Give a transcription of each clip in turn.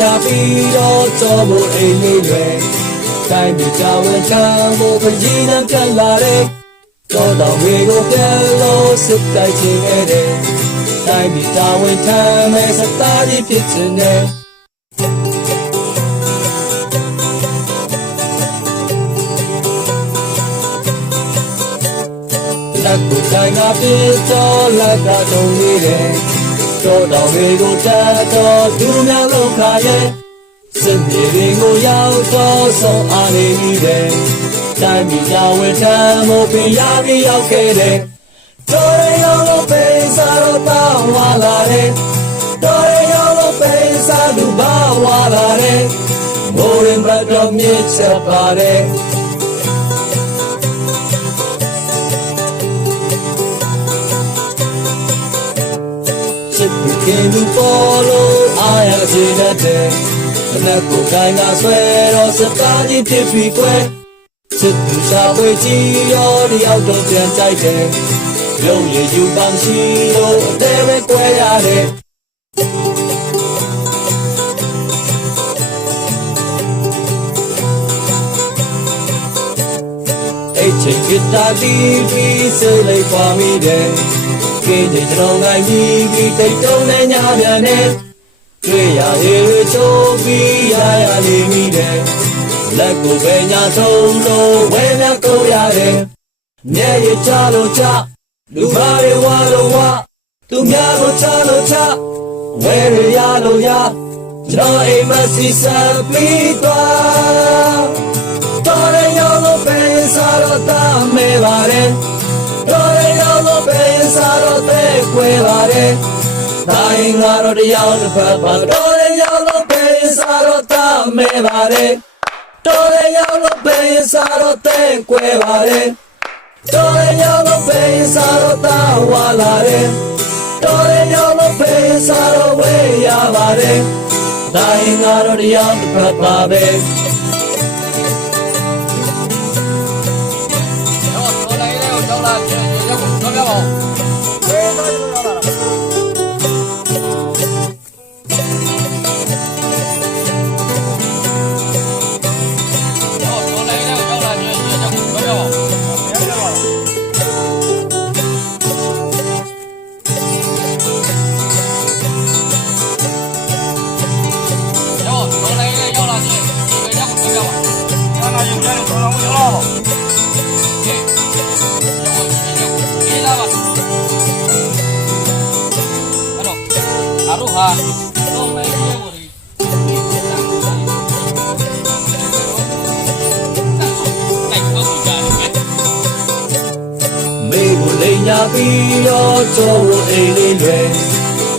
ညာပြီးတော့ကြောဖို့အိမ်လေးတွေတိုင်းပြည်ကြောင်းဝန်ထမ်းဖို့ခရီးနှံပြန်လာတဲ့တော်တော်တွေကိုပြန်လို့စစ်တိုက်ခြင်းနဲ့တိုင်းပြည်ကြောင်းဝန်ထမ်းမဲ့စတားကြီးဖြစ်ခြင်းနဲ့လက်ကိုတိုင်းကပြေတော့လက်ကတုံးနေတယ်တော်တော်တွေကိုတတ်တော့သူများလောက်ခါရဲ့စစ်မြေတွေကိုရောက်တော့ဆုံးအားနေပြီတဲ့တိုင်းပြည်ကြောင်းဝန်ထမ်းမှုပင်ရပြီးရောက်ခဲ့တဲ့တော်ရရောက်လို့ပိစားတော့တောင်းဝလာတဲ့တော်ရရောက်လို့ပိစားသူဘာဝလာတဲ့မိုးရင်ဘတ်တော်မြစ်ချက်ပါတဲ့စစ်ပကင်းလူပေါ်လို့အားရစေတဲ့လက်ကိုကိုင်းကဆွဲတော့စတားကြီးဖြစ်ပြီးကွယ်စစ်သူရှာဝေးကြီးရောတယောက်တော့ပြန်ကြိုက်တယ်ရုံရည်ယူပန်းရှိလို့အသေးပဲကွဲရတယ်အိတ်ချင်ဂီတာတီးပြီးစလေးပွားမိတယ်ကင်းတဲ့ကျွန်တော်ငိုင်းပြီးတိတ်တုံးနဲ့ညာပြန်နဲ့တွေ့ရရဲ့ချိုးပြီးရရနေမိတယ်လက်ကိုပဲညာဆုံးလို့ဝဲမြကိုရတယ်မျက်ရည်ချလို့ချလူပါရဝါလို့ဝါသူများကိုချလို့ချဝဲရရလို့ရကျွန်တော်အိမ်မစီစပြီးသွားတော်ရရောလို့ပဲစားတော့တာမဲပါတယ်တော်ရရောလို့ပဲစားတော့တဲ့ခွဲပါတယ်တိုင်းငါတို့တရားတစ်ဖက်ပါတော်ရရောက်လို့ပဲစားတော့တာမဲပါတယ်တော်ရရောက်လို့ပဲစားတော့တဲ့ကွဲပါတယ်တော်ရရောက်လို့ပဲစားတော့တာဝါလာတယ်တော်ရရောက်လို့ပဲစားတော့ဝေးရပါတယ်တိုင်းငါတို့တရားတစ်ဖက်ပါပဲတော်လိုက်လေတော့လာပြန်ရောက်တော့ပြပါဦးတော့မဲရေဝရီမေကိုလိန်ညာပြီးတော့ကြောဖို့အိမ်လေးတွေ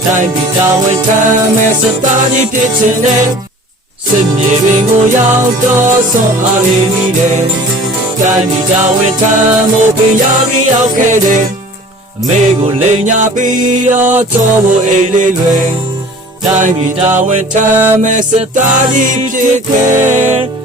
တိုင်းပြည်တောင်းဝဲထမ်းမဲ့စတားကြီးဖြစ်ခြင်းနဲ့စစ်မြေပြင်ကိုရောက်တော့ဆုံးအားနေမိတယ်တိုင်းပြည်တောင်းဝဲထမ်းမှုပင်ရပြီးရောက်ခဲ့တယ်အမေကိုလိန်ညာပြီးတော့ကြောဖို့အိမ်လေးတွေတိုင်းပြည်တောင်းဝဲထမ်းမဲ့စတားကြီးဖြစ်ခဲ့